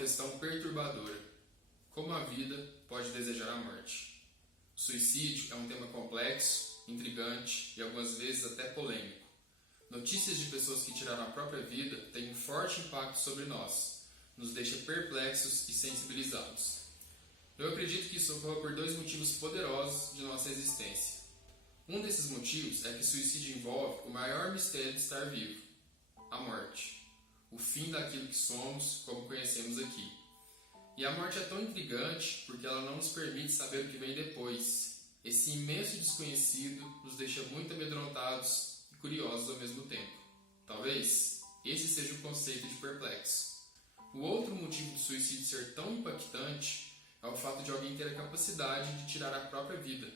questão perturbadora: como a vida pode desejar a morte? O suicídio é um tema complexo, intrigante e algumas vezes até polêmico. Notícias de pessoas que tiraram a própria vida têm um forte impacto sobre nós, nos deixa perplexos e sensibilizados. Eu acredito que isso ocorra por dois motivos poderosos de nossa existência. Um desses motivos é que o suicídio envolve o maior mistério de estar vivo: a morte, o fim daquilo que somos, como conhecemos aqui. E a morte é tão intrigante porque ela não nos permite saber o que vem depois. Esse imenso desconhecido nos deixa muito amedrontados e curiosos ao mesmo tempo. Talvez esse seja o conceito de perplexo. O outro motivo do suicídio ser tão impactante é o fato de alguém ter a capacidade de tirar a própria vida.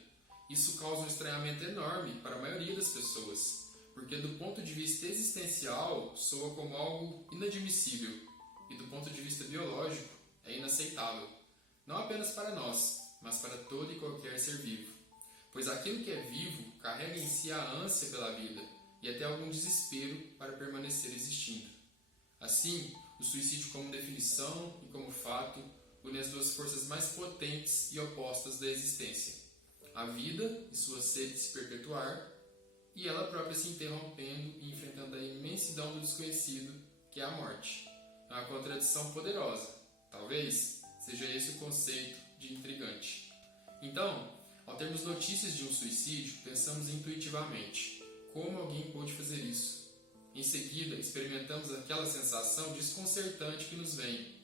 Isso causa um estranhamento enorme para a maioria das pessoas, porque do ponto de vista existencial soa como algo inadmissível e do ponto de vista biológico é inaceitável, não apenas para nós, mas para todo e qualquer ser vivo, pois aquilo que é vivo carrega em si a ânsia pela vida e até algum desespero para permanecer existindo. Assim, o suicídio como definição e como fato une as duas forças mais potentes e opostas da existência: a vida e sua sede de se perpetuar, e ela própria se interrompendo e enfrentando a imensidão do desconhecido, que é a morte. É uma contradição poderosa. Talvez seja esse o conceito de intrigante. Então, ao termos notícias de um suicídio, pensamos intuitivamente: como alguém pôde fazer isso? Em seguida, experimentamos aquela sensação desconcertante que nos vem: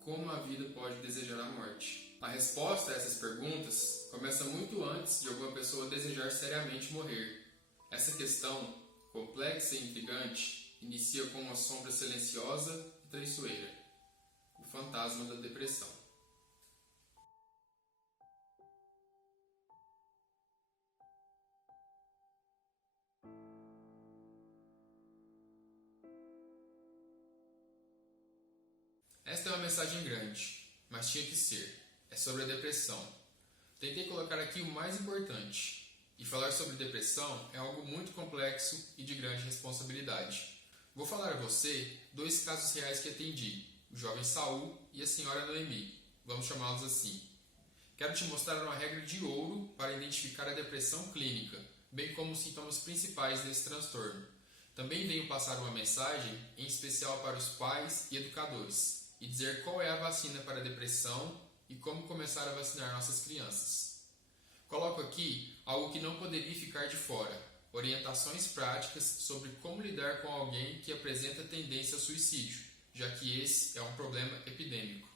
como a vida pode desejar a morte? A resposta a essas perguntas começa muito antes de alguma pessoa desejar seriamente morrer. Essa questão, complexa e intrigante, inicia com uma sombra silenciosa e traiçoeira: o fantasma da depressão. Esta é uma mensagem grande, mas tinha que ser. É sobre a depressão. Tentei colocar aqui o mais importante. E falar sobre depressão é algo muito complexo e de grande responsabilidade. Vou falar a você dois casos reais que atendi: o jovem Saul e a senhora Noemi. Vamos chamá-los assim. Quero te mostrar uma regra de ouro para identificar a depressão clínica, bem como os sintomas principais desse transtorno. Também venho passar uma mensagem, em especial para os pais e educadores, e dizer qual é a vacina para a depressão e como começar a vacinar nossas crianças. Coloco aqui algo que não poderia ficar de fora: orientações práticas sobre como lidar com alguém que apresenta tendência ao suicídio, já que esse é um problema epidêmico.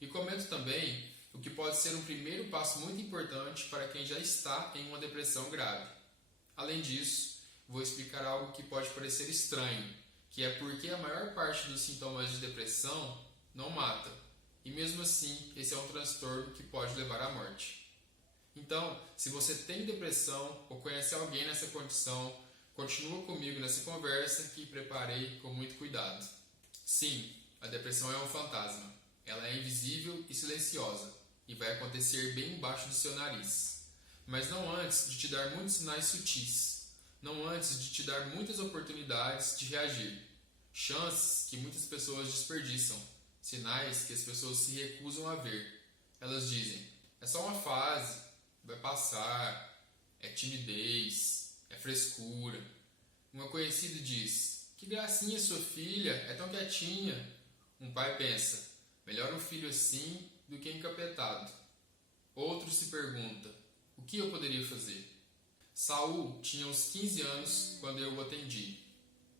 E comento também o que pode ser um primeiro passo muito importante para quem já está em uma depressão grave. Além disso, vou explicar algo que pode parecer estranho, que é porque a maior parte dos sintomas de depressão não mata, e mesmo assim esse é um transtorno que pode levar à morte. Então, se você tem depressão ou conhece alguém nessa condição, continua comigo nessa conversa que preparei com muito cuidado. Sim, a depressão é um fantasma. Ela é invisível e silenciosa, e vai acontecer bem embaixo do seu nariz. Mas não antes de te dar muitos sinais sutis. Não antes de te dar muitas oportunidades de reagir. Chances que muitas pessoas desperdiçam. Sinais que as pessoas se recusam a ver. Elas dizem: é só uma fase, vai passar, é timidez, é frescura. Uma conhecida diz: que gracinha sua filha, é tão quietinha. Um pai pensa: melhor um filho assim do que encapetado. Outro se pergunta: o que eu poderia fazer? Saul tinha uns 15 anos quando eu o atendi.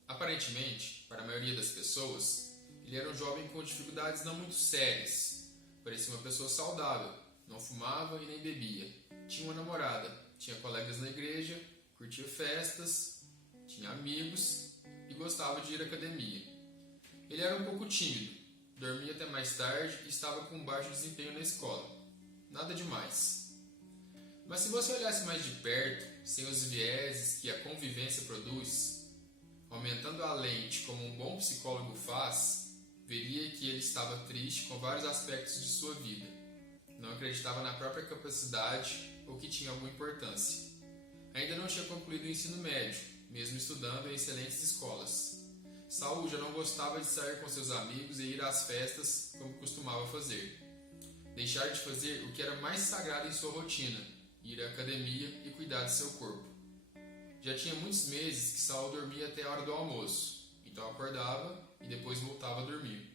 Aparentemente, para a maioria das pessoas, ele era um jovem com dificuldades não muito sérias. Parecia uma pessoa saudável, não fumava e nem bebia. Tinha uma namorada, tinha colegas na igreja, curtia festas, tinha amigos e gostava de ir à academia. Ele era um pouco tímido, dormia até mais tarde e estava com baixo desempenho na escola. Nada demais. Mas se você olhasse mais de perto, sem os vieses que a convivência produz, aumentando a lente como um bom psicólogo faz, veria que ele estava triste com vários aspectos de sua vida. Não acreditava na própria capacidade ou que tinha alguma importância. Ainda não tinha concluído o ensino médio, mesmo estudando em excelentes escolas. Saul já não gostava de sair com seus amigos e ir às festas como costumava fazer. Deixar de fazer o que era mais sagrado em sua rotina, ir à academia e cuidar de seu corpo. Já tinha muitos meses que Saul dormia até a hora do almoço, então acordava e depois voltava a dormir.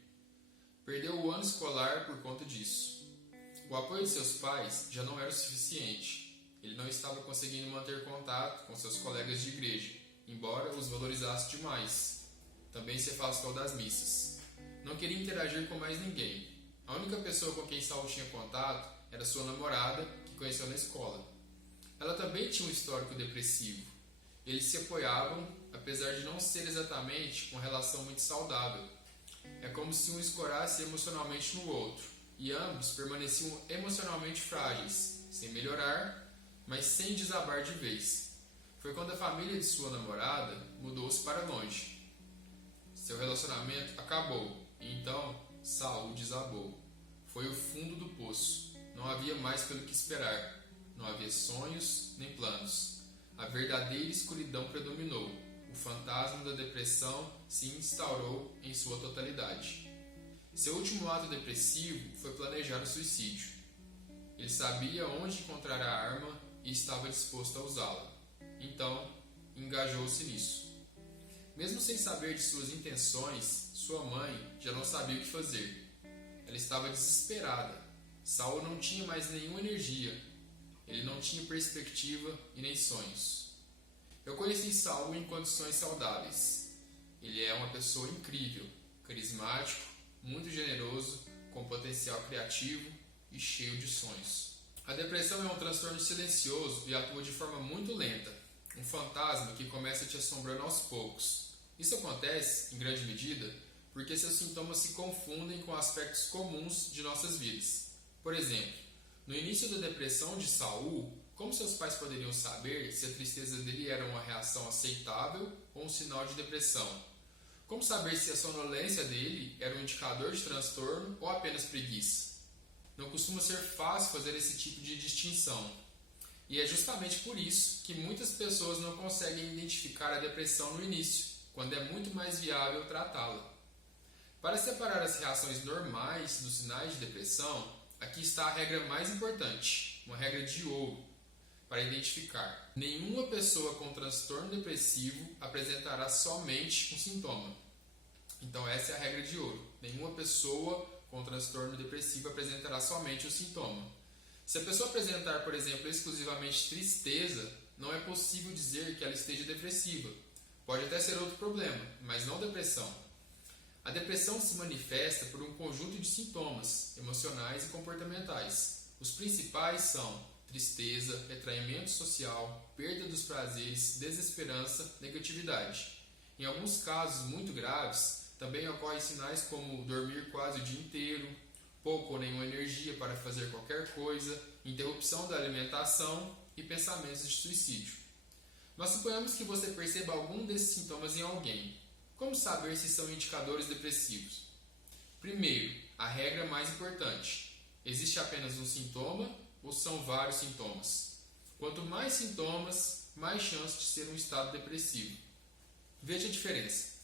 Perdeu o ano escolar por conta disso. O apoio de seus pais já não era o suficiente. Ele não estava conseguindo manter contato com seus colegas de igreja, embora os valorizasse demais. Também se afastou das missas. Não queria interagir com mais ninguém. A única pessoa com quem Saul tinha contato era sua namorada, que conheceu na escola. Ela também tinha um histórico depressivo. Eles se apoiavam, apesar de não ser exatamente uma relação muito saudável. É como se um escorasse emocionalmente no outro, e ambos permaneciam emocionalmente frágeis, sem melhorar, mas sem desabar de vez. Foi quando a família de sua namorada mudou-se para longe. Seu relacionamento acabou, e então Saul desabou. Foi o fundo do poço. Não havia mais pelo que esperar. Não havia sonhos nem planos. A verdadeira escuridão predominou. O fantasma da depressão se instaurou em sua totalidade. Seu último ato depressivo foi planejar o suicídio. Ele sabia onde encontrar a arma e estava disposto a usá-la. Então, engajou-se nisso. Mesmo sem saber de suas intenções, sua mãe já não sabia o que fazer. Ela estava desesperada. Saul não tinha mais nenhuma energia. Ele não tinha perspectiva e nem sonhos. Eu conheci Saul em condições saudáveis. Ele é uma pessoa incrível, carismático, muito generoso, com potencial criativo e cheio de sonhos. A depressão é um transtorno silencioso e atua de forma muito lenta, um fantasma que começa te assombrando aos poucos. Isso acontece, em grande medida, porque seus sintomas se confundem com aspectos comuns de nossas vidas. Por exemplo, no início da depressão de Saul, como seus pais poderiam saber se a tristeza dele era uma reação aceitável ou um sinal de depressão? Como saber se a sonolência dele era um indicador de transtorno ou apenas preguiça? Não costuma ser fácil fazer esse tipo de distinção. E é justamente por isso que muitas pessoas não conseguem identificar a depressão no início, quando é muito mais viável tratá-la. Para separar as reações normais dos sinais de depressão, aqui está a regra mais importante, uma regra de ouro, para identificar. Nenhuma pessoa com transtorno depressivo apresentará somente um sintoma. Então essa é a regra de ouro. Nenhuma pessoa com transtorno depressivo apresentará somente o sintoma. Se a pessoa apresentar, por exemplo, exclusivamente tristeza, não é possível dizer que ela esteja depressiva. Pode até ser outro problema, mas não depressão. A depressão se manifesta por um conjunto de sintomas emocionais e comportamentais. Os principais são tristeza, retraimento social, perda dos prazeres, desesperança, negatividade. Em alguns casos muito graves, também ocorrem sinais como dormir quase o dia inteiro, pouco ou nenhuma energia para fazer qualquer coisa, interrupção da alimentação e pensamentos de suicídio. Mas suponhamos que você perceba algum desses sintomas em alguém. Como saber se são indicadores depressivos? Primeiro, a regra mais importante. Existe apenas um sintoma ou são vários sintomas? Quanto mais sintomas, mais chance de ser um estado depressivo. Veja a diferença.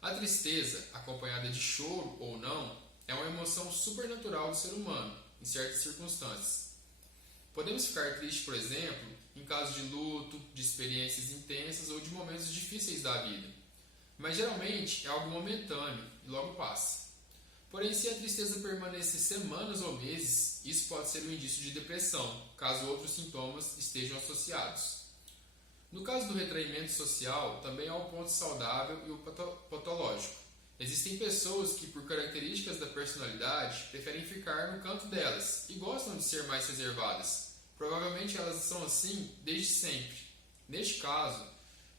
A tristeza, acompanhada de choro ou não, é uma emoção supernatural do ser humano, em certas circunstâncias. Podemos ficar tristes, por exemplo, em caso de luto, de experiências intensas ou de momentos difíceis da vida. Mas geralmente é algo momentâneo e logo passa. Porém, se a tristeza permanecer semanas ou meses, isso pode ser um indício de depressão, caso outros sintomas estejam associados. No caso do retraimento social, também há o ponto saudável e o patológico. Existem pessoas que, por características da personalidade, preferem ficar no canto delas e gostam de ser mais reservadas. Provavelmente elas são assim desde sempre. Neste caso,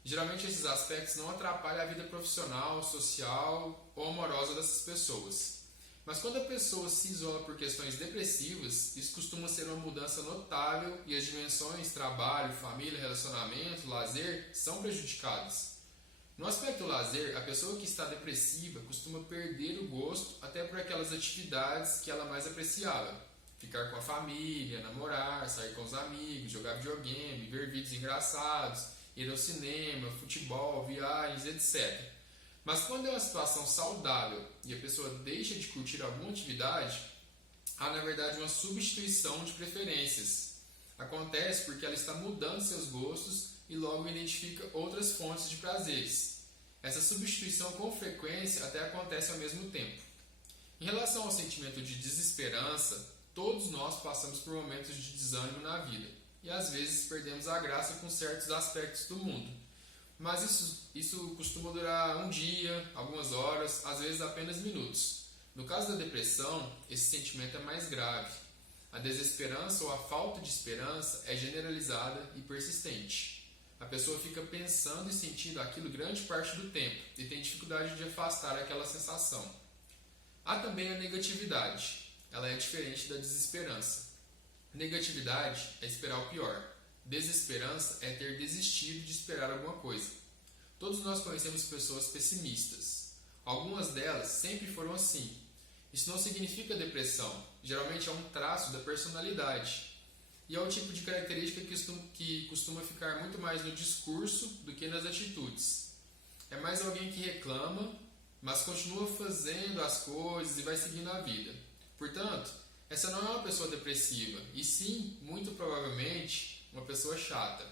geralmente esses aspectos não atrapalham a vida profissional, social ou amorosa dessas pessoas. Mas quando a pessoa se isola por questões depressivas, isso costuma ser uma mudança notável e as dimensões trabalho, família, relacionamento, lazer são prejudicadas. No aspecto lazer, a pessoa que está depressiva costuma perder o gosto até por aquelas atividades que ela mais apreciava. Ficar com a família, namorar, sair com os amigos, jogar videogame, ver vídeos engraçados, ir ao cinema, futebol, viagens, etc. Mas quando é uma situação saudável e a pessoa deixa de curtir alguma atividade, há na verdade uma substituição de preferências. Acontece porque ela está mudando seus gostos e logo identifica outras fontes de prazeres. Essa substituição com frequência até acontece ao mesmo tempo. Em relação ao sentimento de desesperança, todos nós passamos por momentos de desânimo na vida e às vezes perdemos a graça com certos aspectos do mundo. Mas isso costuma durar um dia, algumas horas, às vezes apenas minutos. No caso da depressão, esse sentimento é mais grave. A desesperança ou a falta de esperança é generalizada e persistente. A pessoa fica pensando e sentindo aquilo grande parte do tempo e tem dificuldade de afastar aquela sensação. Há também a negatividade. Ela é diferente da desesperança. Negatividade é esperar o pior. Desesperança é ter desistido de esperar alguma coisa. Todos nós conhecemos pessoas pessimistas. Algumas delas sempre foram assim. Isso não significa depressão. Geralmente é um traço da personalidade. E é o tipo de característica que costuma ficar muito mais no discurso do que nas atitudes. É mais alguém que reclama, mas continua fazendo as coisas e vai seguindo a vida. Portanto, essa não é uma pessoa depressiva, e sim, muito provavelmente, uma pessoa chata.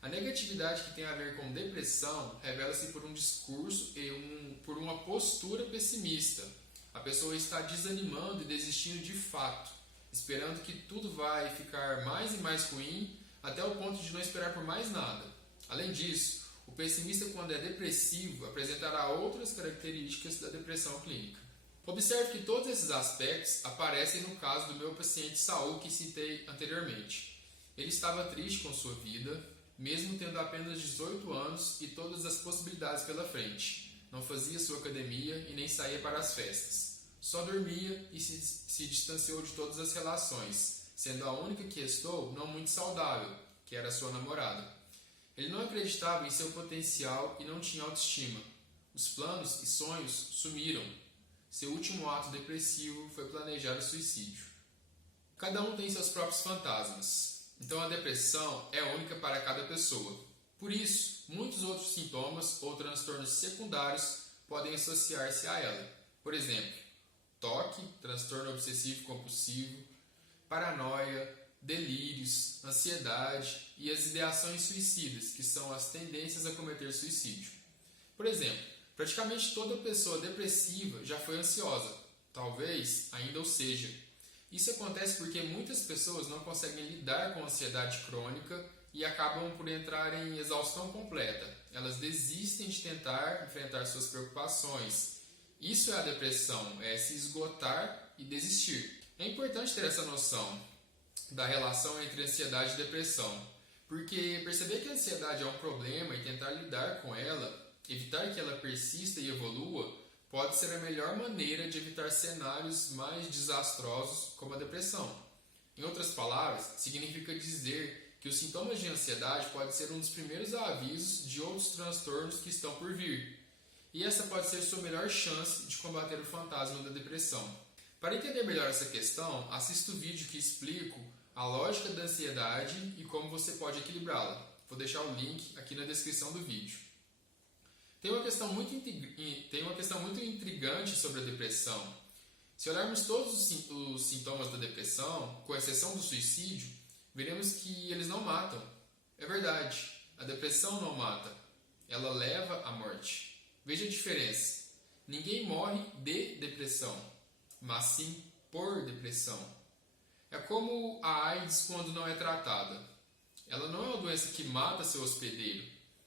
A negatividade que tem a ver com depressão revela-se por um discurso e por uma postura pessimista. A pessoa está desanimando e desistindo de fato, esperando que tudo vai ficar mais e mais ruim, até o ponto de não esperar por mais nada. Além disso, o pessimista, quando é depressivo, apresentará outras características da depressão clínica. Observe que todos esses aspectos aparecem no caso do meu paciente Saul que citei anteriormente. Ele estava triste com sua vida, mesmo tendo apenas 18 anos e todas as possibilidades pela frente. Não fazia sua academia e nem saía para as festas. Só dormia e se distanciou de todas as relações, sendo a única que restou não muito saudável, que era sua namorada. Ele não acreditava em seu potencial e não tinha autoestima. Os planos e sonhos sumiram. Seu último ato depressivo foi planejar o suicídio. Cada um tem seus próprios fantasmas, então a depressão é única para cada pessoa. Por isso, muitos outros sintomas ou transtornos secundários podem associar-se a ela. Por exemplo, toque, transtorno obsessivo-compulsivo, paranoia, delírios, ansiedade e as ideações suicidas, que são as tendências a cometer suicídio. Por exemplo, praticamente toda pessoa depressiva já foi ansiosa, talvez ainda o seja. Isso acontece porque muitas pessoas não conseguem lidar com a ansiedade crônica e acabam por entrar em exaustão completa. Elas desistem de tentar enfrentar suas preocupações. Isso é a depressão, é se esgotar e desistir. É importante ter essa noção da relação entre ansiedade e depressão, porque perceber que a ansiedade é um problema e tentar lidar com ela, evitar que ela persista e evolua, pode ser a melhor maneira de evitar cenários mais desastrosos como a depressão. Em outras palavras, significa dizer que os sintomas de ansiedade podem ser um dos primeiros avisos de outros transtornos que estão por vir. E essa pode ser sua melhor chance de combater o fantasma da depressão. Para entender melhor essa questão, assista o vídeo que explico a lógica da ansiedade e como você pode equilibrá-la. Vou deixar o link aqui na descrição do vídeo. Tem uma questão muito intrigante sobre a depressão. Se olharmos todos os sintomas da depressão, com exceção do suicídio, veremos que eles não matam. É verdade, a depressão não mata, ela leva à morte. Veja a diferença. Ninguém morre de depressão, mas sim por depressão. É como a AIDS quando não é tratada. Ela não é uma doença que mata seu hospedeiro,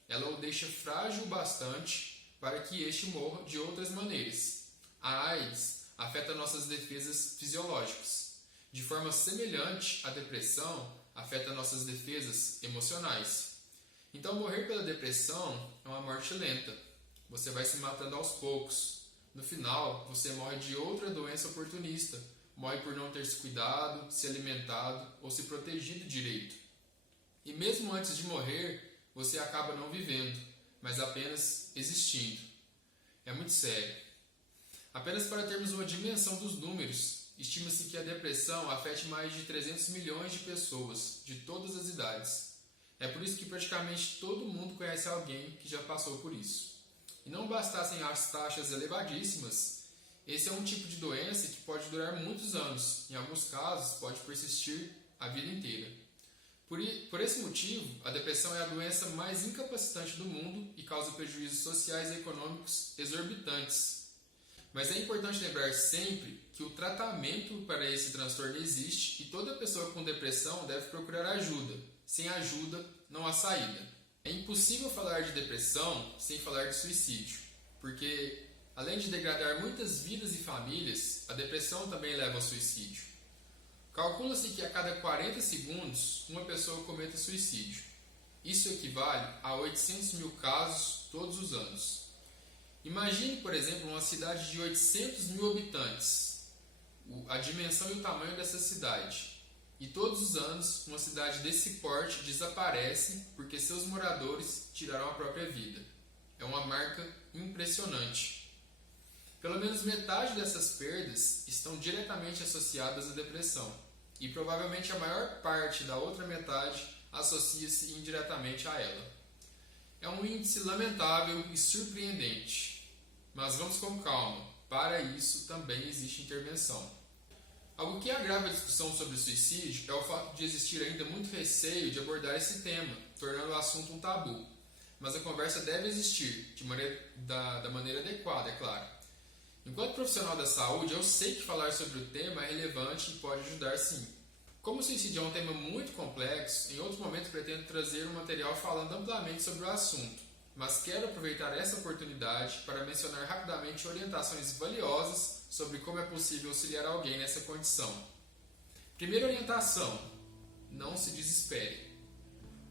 ela o deixa frágil bastante para que este morra de outras maneiras. A AIDS afeta nossas defesas fisiológicas. De forma semelhante, a depressão afeta nossas defesas emocionais. Então, morrer pela depressão é uma morte lenta. Você vai se matando aos poucos. No final, você morre de outra doença oportunista. Morre por não ter se cuidado, se alimentado ou se protegido direito. E mesmo antes de morrer, você acaba não vivendo, mas apenas existindo. É muito sério. Apenas para termos uma dimensão dos números, estima-se que a depressão afete mais de 300 milhões de pessoas, de todas as idades. É por isso que praticamente todo mundo conhece alguém que já passou por isso. e não bastassem as taxas elevadíssimas, esse é um tipo de doença que pode durar muitos anos, em alguns casos pode persistir a vida inteira. Por esse motivo, a depressão é a doença mais incapacitante do mundo e causa prejuízos sociais e econômicos exorbitantes. Mas é importante lembrar sempre que o tratamento para esse transtorno existe e toda pessoa com depressão deve procurar ajuda. Sem ajuda, não há saída. É impossível falar de depressão sem falar de suicídio, porque, além de degradar muitas vidas e famílias, a depressão também leva ao suicídio. Calcula-se que a cada 40 segundos, uma pessoa cometa suicídio. Isso equivale a 800 mil casos todos os anos. Imagine, por exemplo, uma cidade de 800 mil habitantes, a dimensão e o tamanho dessa cidade. E todos os anos, uma cidade desse porte desaparece porque seus moradores tiraram a própria vida. É uma marca impressionante. Pelo menos metade dessas perdas estão diretamente associadas à depressão, e provavelmente a maior parte da outra metade associa-se indiretamente a ela. É um índice lamentável e surpreendente, mas vamos com calma, para isso também existe intervenção. Algo que agrava a discussão sobre o suicídio é o fato de existir ainda muito receio de abordar esse tema, tornando o assunto um tabu. Mas a conversa deve existir, da maneira adequada, é claro. Enquanto profissional da saúde, eu sei que falar sobre o tema é relevante e pode ajudar sim. Como o suicídio é um tema muito complexo, em outro momento pretendo trazer um material falando amplamente sobre o assunto, mas quero aproveitar essa oportunidade para mencionar rapidamente orientações valiosas sobre como é possível auxiliar alguém nessa condição. Primeira orientação: não se desespere.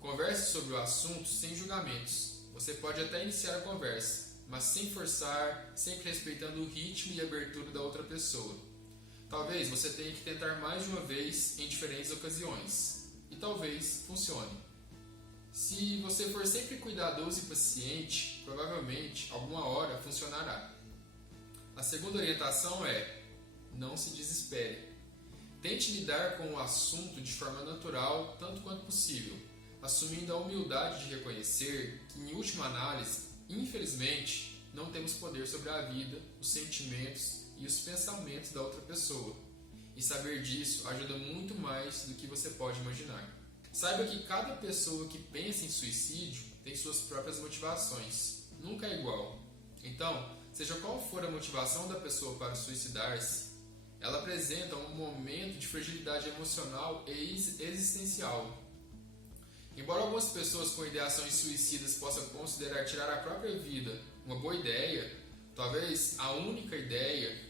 Converse sobre o assunto sem julgamentos. Você pode até iniciar a conversa, mas sem forçar, sempre respeitando o ritmo e a abertura da outra pessoa. Talvez você tenha que tentar mais de uma vez em diferentes ocasiões, e talvez funcione. Se você for sempre cuidadoso e paciente, provavelmente alguma hora funcionará. A segunda orientação é: não se desespere. Tente lidar com o assunto de forma natural, tanto quanto possível, assumindo a humildade de reconhecer que, em última análise, infelizmente, não temos poder sobre a vida, os sentimentos e os pensamentos da outra pessoa. E saber disso ajuda muito mais do que você pode imaginar. Saiba que cada pessoa que pensa em suicídio tem suas próprias motivações. Nunca é igual. Então, seja qual for a motivação da pessoa para suicidar-se, ela apresenta um momento de fragilidade emocional e existencial. Embora algumas pessoas com ideações suicidas possam considerar tirar a própria vida uma boa ideia, talvez a única ideia,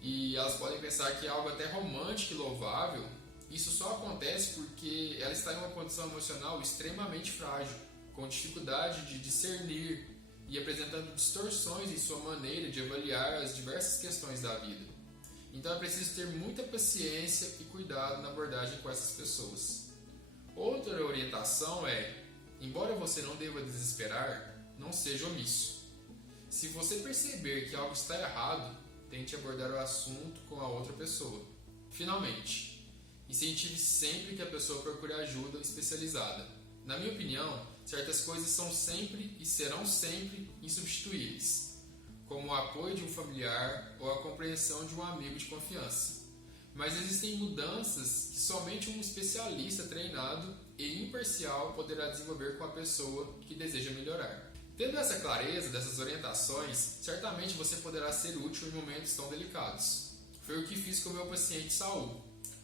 e elas podem pensar que é algo até romântico e louvável, isso só acontece porque ela está em uma condição emocional extremamente frágil, com dificuldade de discernir e apresentando distorções em sua maneira de avaliar as diversas questões da vida. Então é preciso ter muita paciência e cuidado na abordagem com essas pessoas. Outra orientação é: embora você não deva desesperar, não seja omisso. Se você perceber que algo está errado, tente abordar o assunto com a outra pessoa. Finalmente, incentive sempre que a pessoa procure ajuda especializada. Na minha opinião, certas coisas são sempre e serão sempre insubstituíveis, como o apoio de um familiar ou a compreensão de um amigo de confiança. Mas existem mudanças que somente um especialista treinado e imparcial poderá desenvolver com a pessoa que deseja melhorar. Tendo essa clareza dessas orientações, certamente você poderá ser útil em momentos tão delicados. Foi o que fiz com o meu paciente Saul.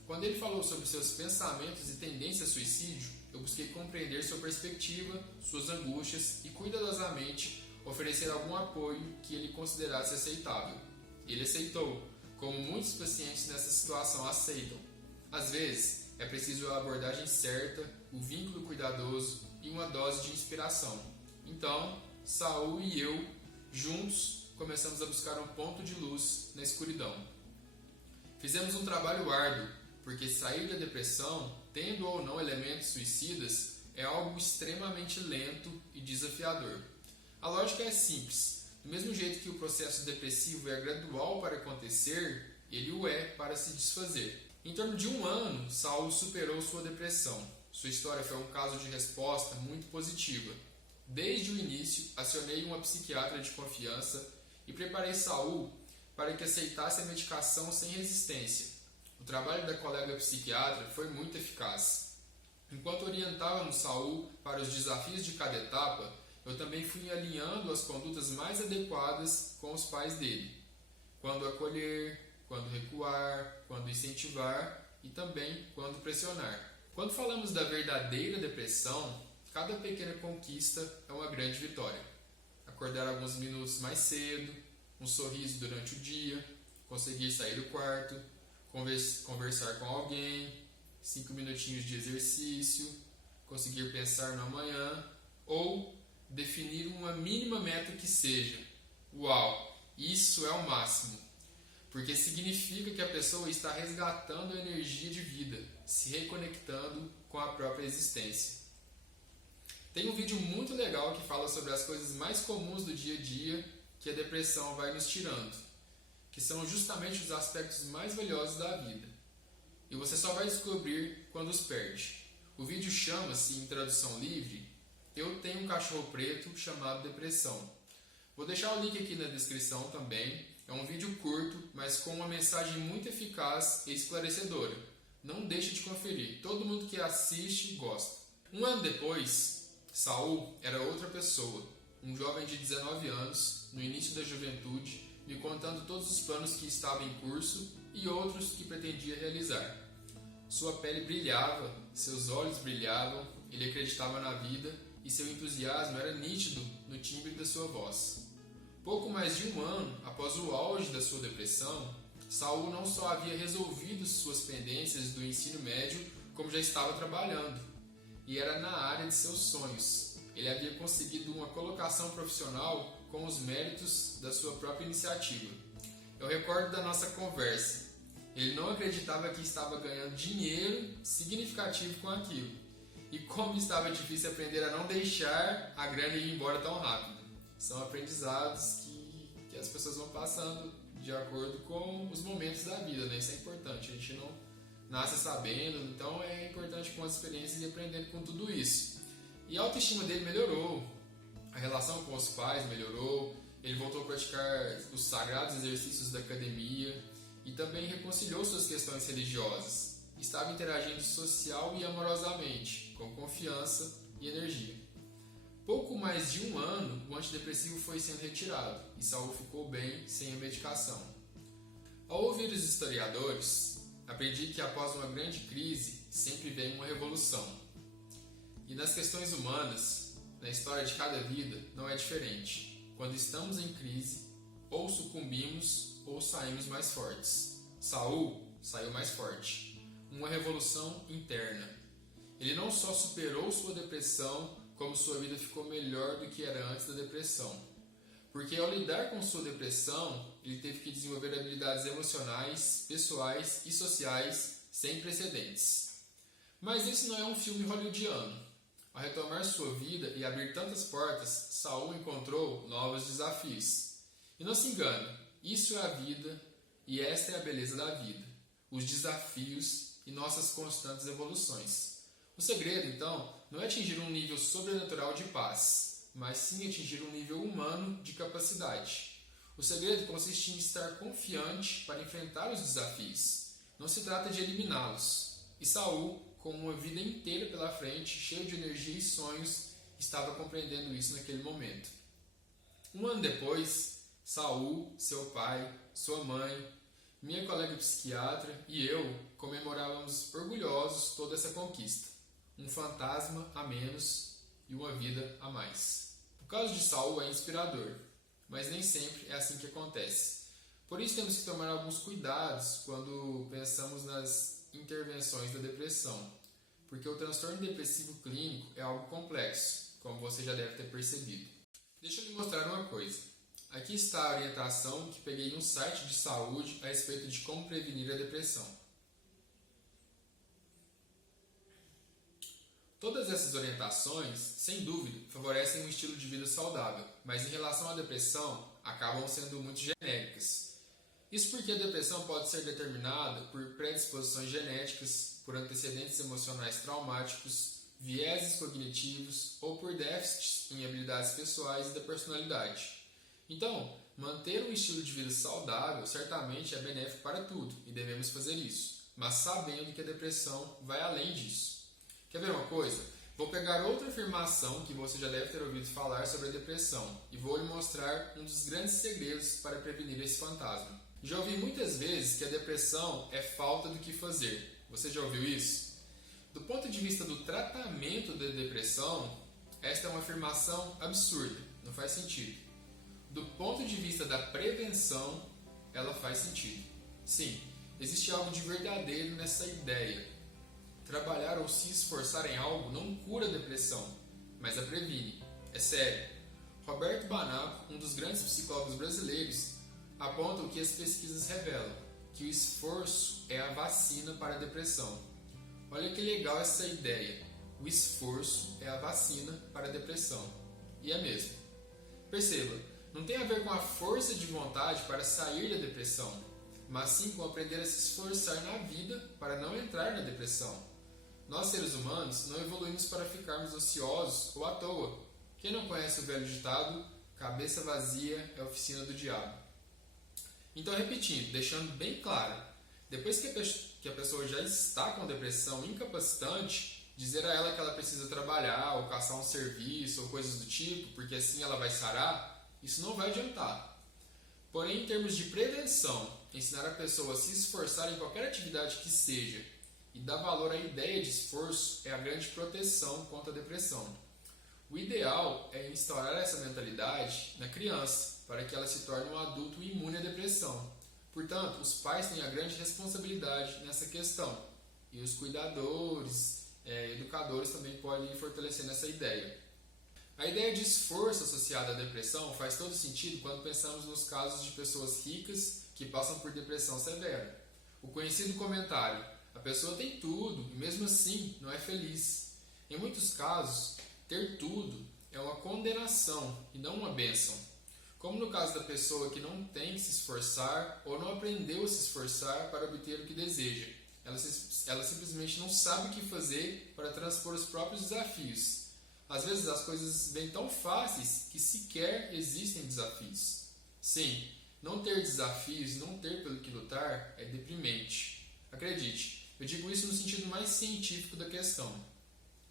Quando ele falou sobre seus pensamentos e tendência a suicídio, eu busquei compreender sua perspectiva, suas angústias e cuidadosamente oferecer algum apoio que ele considerasse aceitável. Ele aceitou, como muitos pacientes nessa situação aceitam. Às vezes, é preciso a abordagem certa, o vínculo cuidadoso e uma dose de inspiração. Então, Saul e eu, juntos, começamos a buscar um ponto de luz na escuridão. Fizemos um trabalho árduo, porque sair da depressão, tendo ou não elementos suicidas, é algo extremamente lento e desafiador. A lógica é simples. Do mesmo jeito que o processo depressivo é gradual para acontecer, ele o é para se desfazer. Em torno de 1 ano, Saul superou sua depressão. Sua história foi um caso de resposta muito positiva. Desde o início, acionei uma psiquiatra de confiança e preparei Saul para que aceitasse a medicação sem resistência. O trabalho da colega psiquiatra foi muito eficaz. Enquanto orientávamos Saul para os desafios de cada etapa, eu também fui alinhando as condutas mais adequadas com os pais dele. Quando acolher, quando recuar, quando incentivar e também quando pressionar. Quando falamos da verdadeira depressão, cada pequena conquista é uma grande vitória. Acordar alguns minutos mais cedo, um sorriso durante o dia, conseguir sair do quarto, conversar com alguém, 5 minutinhos de exercício, conseguir pensar no amanhã ou definir uma mínima meta que seja. Uau, isso é o máximo, porque significa que a pessoa está resgatando a energia de vida, se reconectando com a própria existência. Tem um vídeo muito legal que fala sobre as coisas mais comuns do dia a dia que a depressão vai nos tirando, que são justamente os aspectos mais valiosos da vida. E você só vai descobrir quando os perde. O vídeo chama-se, em tradução livre, Eu Tenho um Cachorro Preto chamado Depressão. Vou deixar o link aqui na descrição também. É um vídeo curto, mas com uma mensagem muito eficaz e esclarecedora. Não deixe de conferir. Todo mundo que assiste gosta. Um ano depois, Saul era outra pessoa, um jovem de 19 anos, no início da juventude, me contando todos os planos que estavam em curso e outros que pretendia realizar. Sua pele brilhava, seus olhos brilhavam, ele acreditava na vida e seu entusiasmo era nítido no timbre da sua voz. Pouco mais de um ano após o auge da sua depressão, Saul não só havia resolvido suas pendências do ensino médio, como já estava trabalhando. E era na área de seus sonhos. Ele havia conseguido uma colocação profissional com os méritos da sua própria iniciativa. Eu recordo da nossa conversa. Ele não acreditava que estava ganhando dinheiro significativo com aquilo. E como estava difícil aprender a não deixar a grana ir embora tão rápido. São aprendizados que as pessoas vão passando de acordo com os momentos da vida, né? Isso é importante. A gente não nasce sabendo, então é importante com as experiências e aprendendo com tudo isso. E a autoestima dele melhorou, a relação com os pais melhorou, ele voltou a praticar os sagrados exercícios da academia e também reconciliou suas questões religiosas. Estava interagindo social e amorosamente, com confiança e energia. Pouco mais de um ano, o antidepressivo foi sendo retirado e Saul ficou bem sem a medicação. Ao ouvir os historiadores, aprendi que após uma grande crise sempre vem uma revolução. E nas questões humanas, na história de cada vida, não é diferente. Quando estamos em crise, ou sucumbimos ou saímos mais fortes. Saul saiu mais forte. Uma revolução interna. Ele não só superou sua depressão, como sua vida ficou melhor do que era antes da depressão. Porque ao lidar com sua depressão, ele teve que desenvolver habilidades emocionais, pessoais e sociais sem precedentes. Mas esse não é um filme hollywoodiano. Ao retomar sua vida e abrir tantas portas, Saul encontrou novos desafios. E não se engane, isso é a vida e esta é a beleza da vida. Os desafios e nossas constantes evoluções. O segredo, então, não é atingir um nível sobrenatural de paz, mas sim atingir um nível humano de capacidade. O segredo consiste em estar confiante para enfrentar os desafios. Não se trata de eliminá-los. E Saul, com uma vida inteira pela frente, cheio de energia e sonhos, estava compreendendo isso naquele momento. Um ano depois, Saul, seu pai, sua mãe, minha colega psiquiatra e eu comemorávamos orgulhosos toda essa conquista. Um fantasma a menos e uma vida a mais. O caso de Saul é inspirador, mas nem sempre é assim que acontece. Por isso temos que tomar alguns cuidados quando pensamos nas intervenções da depressão, porque o transtorno depressivo clínico é algo complexo, como você já deve ter percebido. Deixa eu lhe mostrar uma coisa. Aqui está a orientação que peguei em um site de saúde a respeito de como prevenir a depressão. Todas essas orientações, sem dúvida, favorecem um estilo de vida saudável, mas em relação à depressão, acabam sendo muito genéricas. Isso porque a depressão pode ser determinada por predisposições genéticas, por antecedentes emocionais traumáticos, vieses cognitivos ou por déficits em habilidades pessoais e da personalidade. Então, manter um estilo de vida saudável certamente é benéfico para tudo e devemos fazer isso, mas sabendo que a depressão vai além disso. Quer ver uma coisa? Vou pegar outra afirmação que você já deve ter ouvido falar sobre a depressão e vou lhe mostrar um dos grandes segredos para prevenir esse fantasma. Já ouvi muitas vezes que a depressão é falta do que fazer. Você já ouviu isso? Do ponto de vista do tratamento da depressão, esta é uma afirmação absurda, não faz sentido. Do ponto de vista da prevenção, ela faz sentido. Sim, existe algo de verdadeiro nessa ideia. Trabalhar ou se esforçar em algo não cura a depressão, mas a previne. É sério. Roberto Banaco, um dos grandes psicólogos brasileiros, aponta o que as pesquisas revelam, que o esforço é a vacina para a depressão. Olha que legal essa ideia. O esforço é a vacina para a depressão. E é mesmo. Perceba, não tem a ver com a força de vontade para sair da depressão, mas sim com aprender a se esforçar na vida para não entrar na depressão. Nós, seres humanos, não evoluímos para ficarmos ociosos ou à toa. Quem não conhece o velho ditado, cabeça vazia é a oficina do diabo. Então, repetindo, deixando bem claro, depois que a pessoa já está com depressão incapacitante, dizer a ela que ela precisa trabalhar ou caçar um serviço ou coisas do tipo, porque assim ela vai sarar, isso não vai adiantar. Porém, em termos de prevenção, ensinar a pessoa a se esforçar em qualquer atividade que seja e dar valor à ideia de esforço é a grande proteção contra a depressão. O ideal é instaurar essa mentalidade na criança, para que ela se torne um adulto imune à depressão. Portanto, os pais têm a grande responsabilidade nessa questão. E os cuidadores, educadores também podem fortalecer nessa ideia. A ideia de esforço associada à depressão faz todo sentido quando pensamos nos casos de pessoas ricas que passam por depressão severa. O conhecido comentário, a pessoa tem tudo e mesmo assim não é feliz. Em muitos casos, ter tudo é uma condenação e não uma bênção. Como no caso da pessoa que não tem que se esforçar ou não aprendeu a se esforçar para obter o que deseja. Ela simplesmente não sabe o que fazer para transpor os próprios desafios. Às vezes as coisas vêm tão fáceis que sequer existem desafios. Sim, não ter desafios, não ter pelo que lutar é deprimente. Acredite, eu digo isso no sentido mais científico da questão.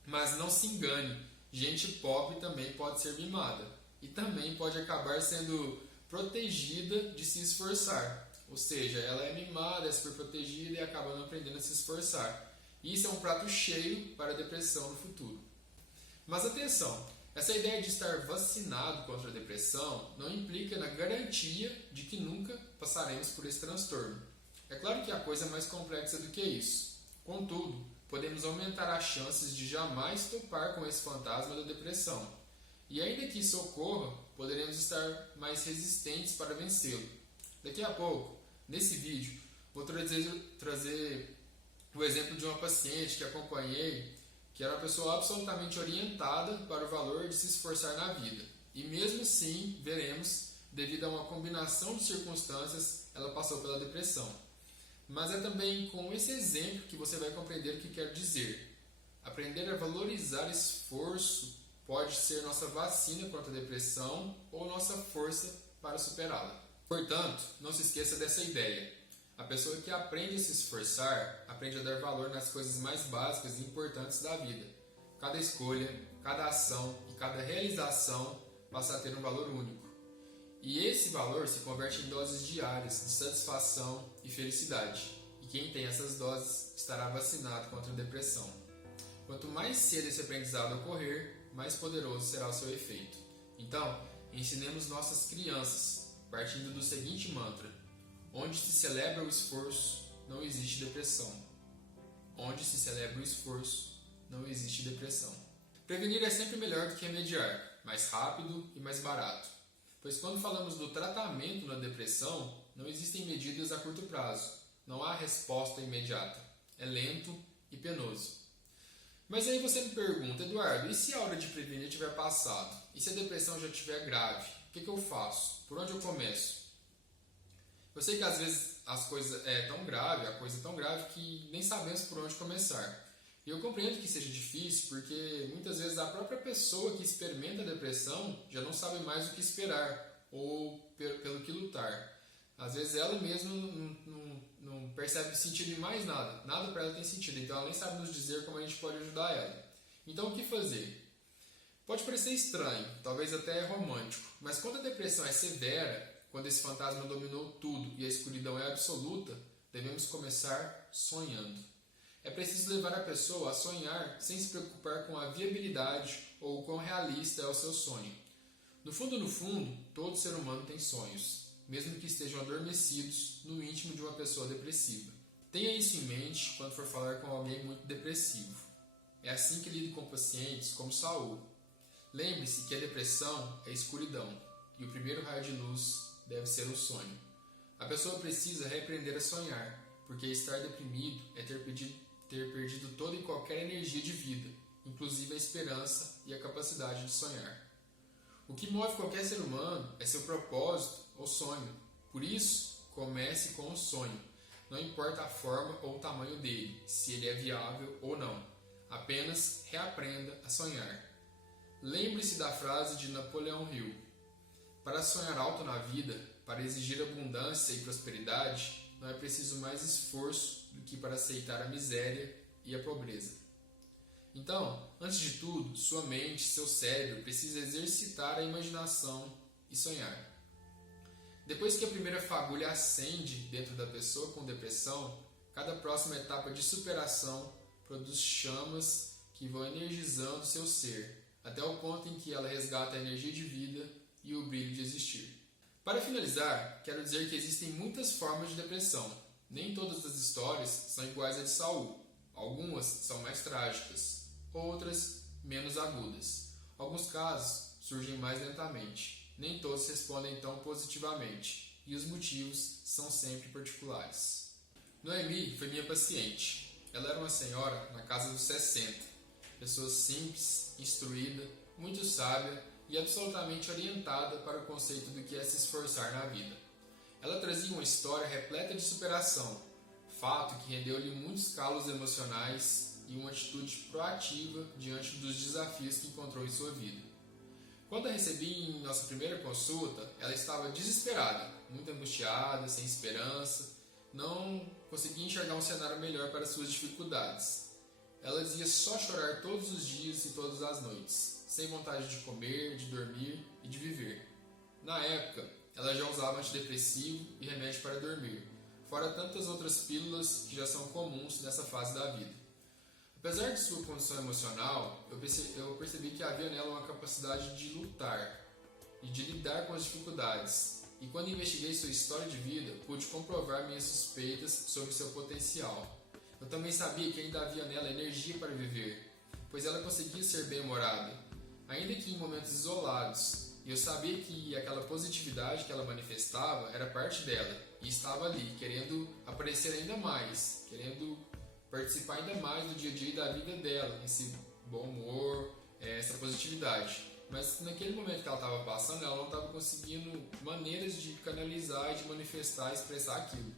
Mas não se engane, gente pobre também pode ser mimada. E também pode acabar sendo protegida de se esforçar. Ou seja, ela é mimada, é super protegida e acaba não aprendendo a se esforçar. Isso é um prato cheio para a depressão no futuro. Mas atenção, essa ideia de estar vacinado contra a depressão não implica na garantia de que nunca passaremos por esse transtorno. É claro que a coisa é mais complexa do que isso. Contudo, podemos aumentar as chances de jamais topar com esse fantasma da depressão. E ainda que isso ocorra, poderemos estar mais resistentes para vencê-lo. Daqui a pouco, nesse vídeo, vou trazer o exemplo de uma paciente que acompanhei, que era uma pessoa absolutamente orientada para o valor de se esforçar na vida. E mesmo assim, veremos, devido a uma combinação de circunstâncias, ela passou pela depressão. Mas é também com esse exemplo que você vai compreender o que quero dizer. Aprender a valorizar esforço pode ser nossa vacina contra a depressão ou nossa força para superá-la. Portanto, não se esqueça dessa ideia. A pessoa que aprende a se esforçar, aprende a dar valor nas coisas mais básicas e importantes da vida. Cada escolha, cada ação e cada realização passa a ter um valor único. E esse valor se converte em doses diárias de satisfação e felicidade. E quem tem essas doses estará vacinado contra a depressão. Quanto mais cedo esse aprendizado ocorrer, mais poderoso será o seu efeito. Então, ensinemos nossas crianças, partindo do seguinte mantra: onde se celebra o esforço, não existe depressão. Onde se celebra o esforço, não existe depressão. Prevenir é sempre melhor do que remediar, mais rápido e mais barato. Pois quando falamos do tratamento na depressão, não existem medidas a curto prazo, não há resposta imediata. É lento e penoso. Mas aí você me pergunta, Eduardo, e se a hora de prevenir tiver passado? E se a depressão já estiver grave? O que eu faço? Por onde eu começo? Eu sei que às vezes a coisa é tão grave que nem sabemos por onde começar. E eu compreendo que seja difícil porque muitas vezes a própria pessoa que experimenta a depressão já não sabe mais o que esperar ou pelo que lutar. Às vezes ela mesma não percebe sentido em mais nada. Nada para ela tem sentido, então ela nem sabe nos dizer como a gente pode ajudar ela. Então o que fazer? Pode parecer estranho, talvez até romântico, mas quando a depressão é severa, quando esse fantasma dominou tudo e a escuridão é absoluta, devemos começar sonhando. É preciso levar a pessoa a sonhar sem se preocupar com a viabilidade ou quão realista é o seu sonho. No fundo, todo ser humano tem sonhos, mesmo que estejam adormecidos no íntimo de uma pessoa depressiva. Tenha isso em mente quando for falar com alguém muito depressivo. É assim que lido com pacientes como Saul. Lembre-se que a depressão é escuridão e o primeiro raio de luz deve ser um sonho. A pessoa precisa reaprender a sonhar, porque estar deprimido é ter perdido toda e qualquer energia de vida, inclusive a esperança e a capacidade de sonhar. O que move qualquer ser humano é seu propósito ou sonho. Por isso, comece com o sonho. Não importa a forma ou o tamanho dele, se ele é viável ou não. Apenas reaprenda a sonhar. Lembre-se da frase de Napoleão Hill: para sonhar alto na vida, para exigir abundância e prosperidade, não é preciso mais esforço do que para aceitar a miséria e a pobreza. Então, antes de tudo, sua mente, seu cérebro precisa exercitar a imaginação e sonhar. Depois que a primeira fagulha acende dentro da pessoa com depressão, cada próxima etapa de superação produz chamas que vão energizando seu ser, até o ponto em que ela resgata a energia de vida e o brilho de existir. Para finalizar, quero dizer que existem muitas formas de depressão. Nem todas as histórias são iguais à de Saul. Algumas são mais trágicas, outras menos agudas. Alguns casos surgem mais lentamente. Nem todos respondem tão positivamente, e os motivos são sempre particulares. Noemi foi minha paciente. Ela era uma senhora na casa dos 60. Pessoa simples, instruída, muito sábia e absolutamente orientada para o conceito do que é se esforçar na vida. Ela trazia uma história repleta de superação, fato que rendeu-lhe muitos calos emocionais e uma atitude proativa diante dos desafios que encontrou em sua vida. Quando a recebi em nossa primeira consulta, ela estava desesperada, muito angustiada, sem esperança, não conseguia enxergar um cenário melhor para suas dificuldades. Ela dizia só chorar todos os dias e todas as noites, sem vontade de comer, de dormir e de viver. Na época, ela já usava antidepressivo e remédio para dormir, fora tantas outras pílulas que já são comuns nessa fase da vida. Apesar de sua condição emocional, eu percebi que havia nela uma capacidade de lutar e de lidar com as dificuldades. E quando investiguei sua história de vida, pude comprovar minhas suspeitas sobre seu potencial. Eu também sabia que ainda havia nela energia para viver, pois ela conseguia ser bem-humorada, ainda que em momentos isolados. E eu sabia que aquela positividade que ela manifestava era parte dela e estava ali, querendo aparecer ainda mais, querendo participar ainda mais do dia a dia e da vida dela, esse bom humor, essa positividade. Mas naquele momento que ela estava passando, ela não estava conseguindo maneiras de canalizar, de manifestar, expressar aquilo.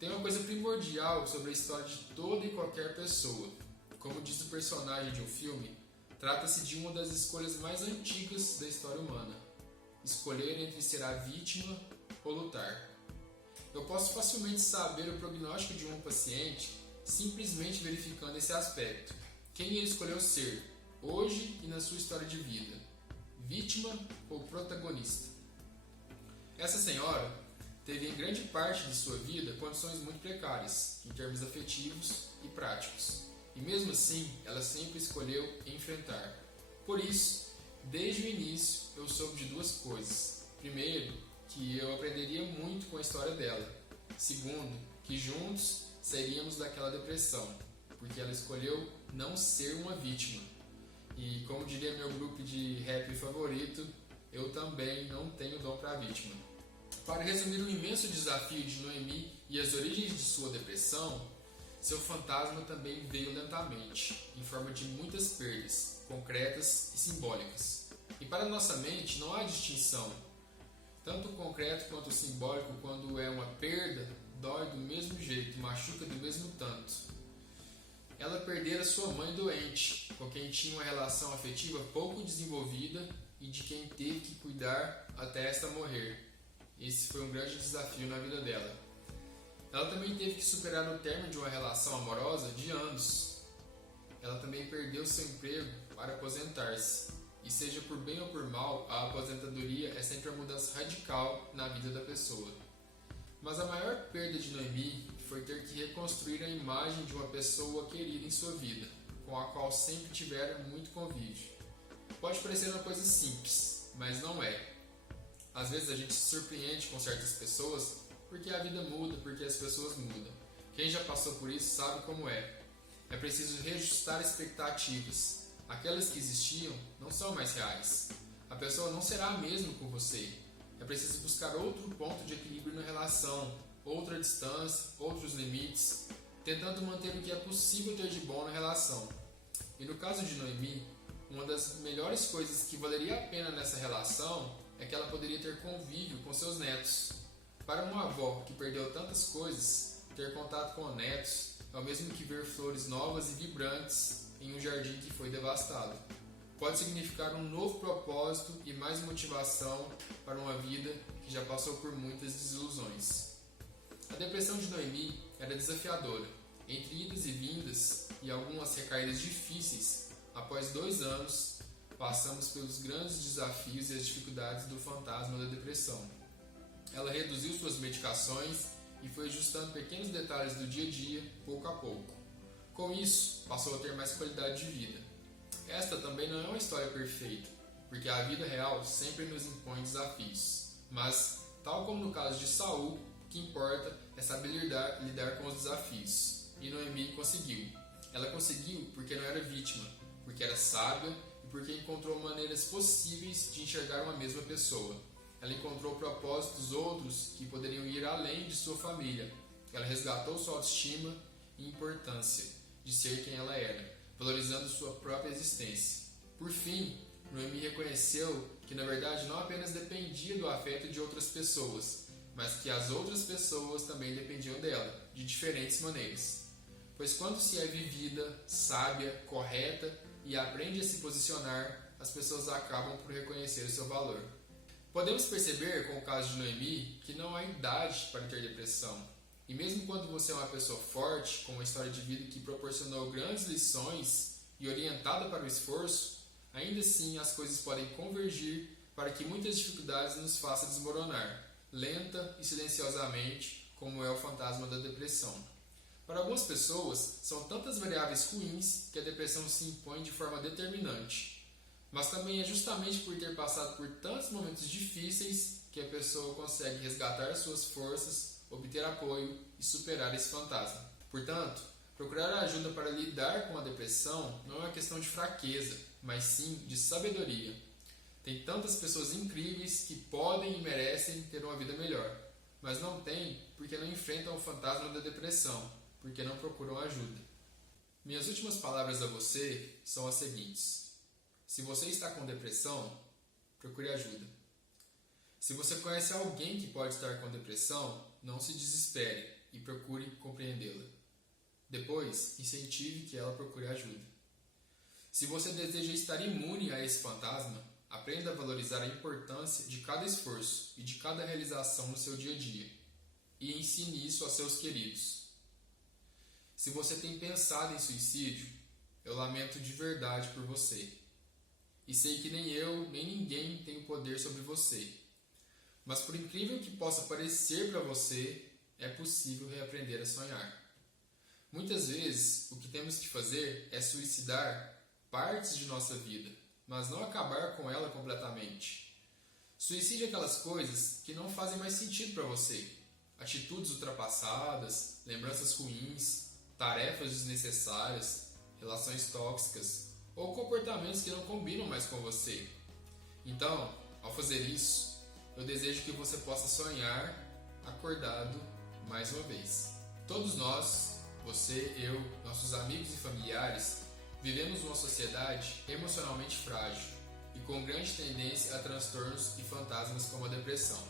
Tem uma coisa primordial sobre a história de toda e qualquer pessoa. Como diz o personagem de um filme, trata-se de uma das escolhas mais antigas da história humana: escolher entre ser a vítima ou lutar. Eu posso facilmente saber o prognóstico de um paciente simplesmente verificando esse aspecto. Quem ele escolheu ser, hoje e na sua história de vida: vítima ou protagonista? Essa senhora teve em grande parte de sua vida condições muito precárias, em termos afetivos e práticos. E mesmo assim, ela sempre escolheu enfrentar. Por isso, desde o início, eu soube de duas coisas. Primeiro, que eu aprenderia muito com a história dela. Segundo, que juntos sairíamos daquela depressão, porque ela escolheu não ser uma vítima. E como diria meu grupo de rap favorito, eu também não tenho dom para a vítima. Para resumir o imenso desafio de Noemi e as origens de sua depressão, seu fantasma também veio lentamente, em forma de muitas perdas, concretas e simbólicas. E para nossa mente não há distinção. Tanto o concreto quanto o simbólico, quando é uma perda, dói do mesmo jeito, machuca do mesmo tanto. ela perdera sua mãe doente, com quem tinha uma relação afetiva pouco desenvolvida e de quem teve que cuidar até esta morrer. Esse foi um grande desafio na vida dela. Ela também teve que superar o término de uma relação amorosa de anos. Ela também perdeu seu emprego para aposentar-se. E seja por bem ou por mal, a aposentadoria é sempre uma mudança radical na vida da pessoa. Mas a maior perda de Noemi foi ter que reconstruir a imagem de uma pessoa querida em sua vida, com a qual sempre tivera muito convívio. Pode parecer uma coisa simples, mas não é. Às vezes a gente se surpreende com certas pessoas porque a vida muda, porque as pessoas mudam. Quem já passou por isso sabe como é. É preciso reajustar expectativas. Aquelas que existiam não são mais reais. A pessoa não será a mesma com você. É preciso buscar outro ponto de equilíbrio na relação, outra distância, outros limites, tentando manter o que é possível ter de bom na relação. E no caso de Noemi, uma das melhores coisas que valeria a pena nessa relação é que ela poderia ter convívio com seus netos. Para uma avó que perdeu tantas coisas, ter contato com netos é o mesmo que ver flores novas e vibrantes em um jardim que foi devastado. Pode significar um novo propósito e mais motivação para uma vida que já passou por muitas desilusões. A depressão de Noemi era desafiadora. Entre idas e vindas e algumas recaídas difíceis, após 2 anos, passamos pelos grandes desafios e as dificuldades do fantasma da depressão. Ela reduziu suas medicações e foi ajustando pequenos detalhes do dia a dia, pouco a pouco. Com isso, passou a ter mais qualidade de vida. Esta também não é uma história perfeita, porque a vida real sempre nos impõe desafios. Mas, tal como no caso de Saul, o que importa é saber lidar com os desafios. E Noemi conseguiu. Ela conseguiu porque não era vítima, porque era sábia e porque encontrou maneiras possíveis de enxergar uma mesma pessoa. Ela encontrou propósitos outros que poderiam ir além de sua família. Ela resgatou sua autoestima e importância de ser quem ela era, valorizando sua própria existência. Por fim, Noemi reconheceu que na verdade não apenas dependia do afeto de outras pessoas, mas que as outras pessoas também dependiam dela, de diferentes maneiras. Pois quando se é vivida, sábia, correta e aprende a se posicionar, as pessoas acabam por reconhecer o seu valor. Podemos perceber, com o caso de Noemi, que não há idade para ter depressão. E mesmo quando você é uma pessoa forte, com uma história de vida que proporcionou grandes lições e orientada para o esforço, ainda assim as coisas podem convergir para que muitas dificuldades nos façam desmoronar, lenta e silenciosamente, como é o fantasma da depressão. Para algumas pessoas, são tantas variáveis ruins que a depressão se impõe de forma determinante. Mas também é justamente por ter passado por tantos momentos difíceis que a pessoa consegue resgatar suas forças, obter apoio e superar esse fantasma. Portanto, procurar ajuda para lidar com a depressão não é uma questão de fraqueza, mas sim de sabedoria. Tem tantas pessoas incríveis que podem e merecem ter uma vida melhor, mas não têm porque não enfrentam o fantasma da depressão, porque não procuram ajuda. Minhas últimas palavras a você são as seguintes. Se você está com depressão, procure ajuda. Se você conhece alguém que pode estar com depressão, não se desespere e procure compreendê-la. Depois, incentive que ela procure ajuda. Se você deseja estar imune a esse fantasma, aprenda a valorizar a importância de cada esforço e de cada realização no seu dia a dia e ensine isso a seus queridos. Se você tem pensado em suicídio, eu lamento de verdade por você. E sei que nem eu, nem ninguém tem o poder sobre você. Mas por incrível que possa parecer para você, é possível reaprender a sonhar. Muitas vezes, o que temos que fazer é suicidar partes de nossa vida, mas não acabar com ela completamente. Suicide aquelas coisas que não fazem mais sentido para você. Atitudes ultrapassadas, lembranças ruins, tarefas desnecessárias, relações tóxicas ou comportamentos que não combinam mais com você. Então, ao fazer isso, eu desejo que você possa sonhar acordado mais uma vez. Todos nós, você, eu, nossos amigos e familiares, vivemos uma sociedade emocionalmente frágil e com grande tendência a transtornos e fantasmas como a depressão.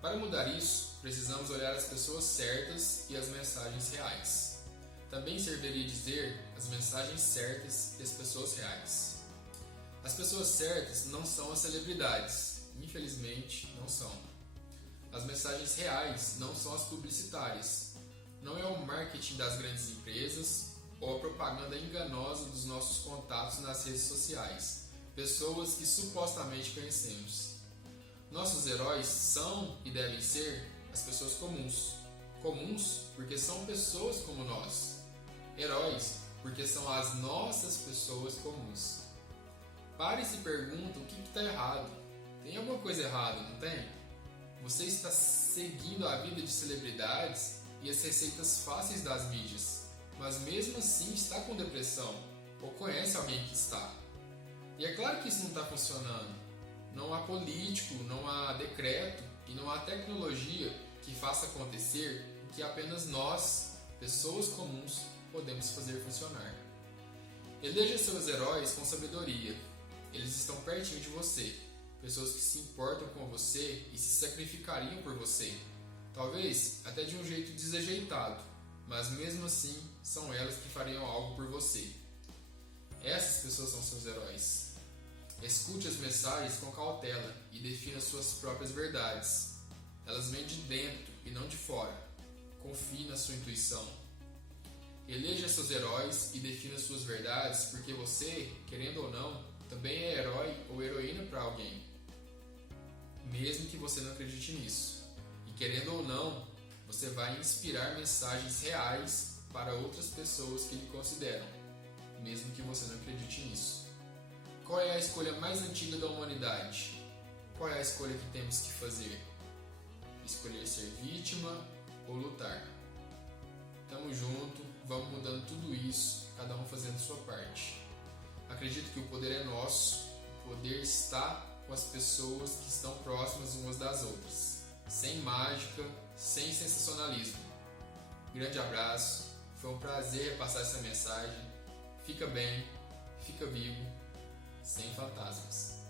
Para mudar isso, precisamos olhar as pessoas certas e as mensagens reais. também serviria dizer as mensagens certas e as pessoas reais. As pessoas certas não são as celebridades, infelizmente não são. As mensagens reais não são as publicitárias, não é o marketing das grandes empresas ou a propaganda enganosa dos nossos contatos nas redes sociais, pessoas que supostamente conhecemos. Nossos heróis são e devem ser as pessoas comuns. Comuns porque são pessoas como nós. Heróis porque são as nossas pessoas comuns. Pare e se pergunta o que está errado. Tem alguma coisa errada, não tem? Você está seguindo a vida de celebridades e as receitas fáceis das mídias, mas mesmo assim está com depressão ou conhece alguém que está. E é claro que isso não está funcionando. Não há político, não há decreto e não há tecnologia que faça acontecer o que apenas nós, pessoas comuns, podemos fazer funcionar. Eleja seus heróis com sabedoria. Eles estão pertinho de você. Pessoas que se importam com você e se sacrificariam por você. Talvez até de um jeito desajeitado, mas mesmo assim são elas que fariam algo por você. Essas pessoas são seus heróis. Escute as mensagens com cautela e defina suas próprias verdades. Elas vêm de dentro e não de fora. Confie na sua intuição. Eleja seus heróis e defina suas verdades, porque você, querendo ou não, também é herói ou heroína para alguém. Mesmo que você não acredite nisso. E querendo ou não, você vai inspirar mensagens reais para outras pessoas que lhe consideram, mesmo que você não acredite nisso. Qual é a escolha mais antiga da humanidade? Qual é a escolha que temos que fazer? Escolher ser vítima ou lutar? Tamo junto, vamos mudando tudo isso, cada um fazendo sua parte. Acredito que o poder é nosso, o poder está com as pessoas que estão próximas umas das outras, sem mágica, sem sensacionalismo. Grande abraço, foi um prazer passar essa mensagem. Fica bem, fica vivo, sem fantasmas.